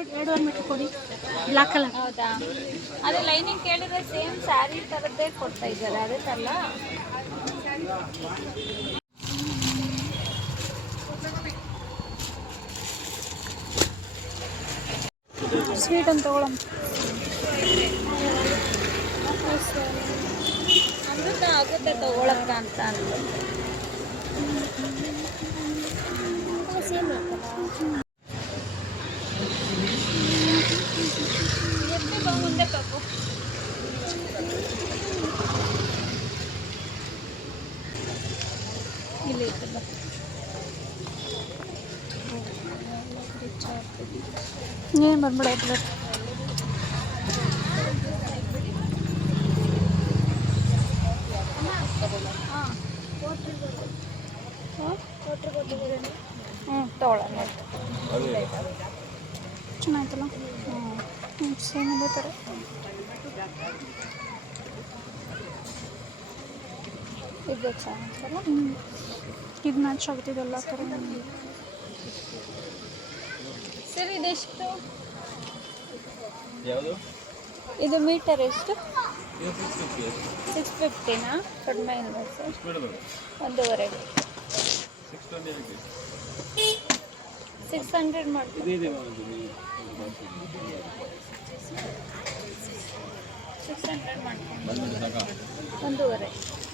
ಎರಡೂವರೆ ಮೀಟ್ರ್ ಕೊಡಿ, black colour. ಹೌದಾ, ಅದೇ ಲೈನಿಂಗ್ ಕೇಳಿದ್ರೆ ಸೇಮ್ ಸ್ಯಾರಿ ಥರದ್ದೇ ಕೊಡ್ತಾ ಇದ್ದಾರೆ, ಅದೇ ಥರಲ್ಲ. ಸ್ವೀಟ್ ಅಂತ ತಗೊಳ್ಳೋಣ. ಅಮೃತ ಆಗುತ್ತೆ ತಗೊಳಕ್ಕ ಅಂತ ಅಂದ್ರು. ಎಷ್ಟೇ ಬಾ ಮುಂದೆ ಪಾಪು. ಇಲ್ಲಿ ಇರ್ತದೆ. ಏನು ಬಂದ್ಬಿಡೈತೆ. ತಗೊಳ್ಳೋಣ. ಚೆನ್ನಾಯ್ತಲ್ಲ. ಸೇಮ್ ಇದೇ ಥರ. ಇದು ಚೆನ್ನಾಗಿತ್ತಲ್ಲ. ಇದು ಮ್ಯಾಚ್ ಆಗ್ತಿದೆ ಎಲ್ಲ ಥರ. ಸರ್ ಇದೆಷ್ಟು? ಇದು ಮೀಟರ್ ಎಷ್ಟು? 650ನಾ? ಕಡಿಮೆ ಇಲ್ಲ ಸರ್, 1.5. 600 ಮಾಡ್ತೀವಿ. 600 ಮಾಡ್ತೀನಿ. 1.5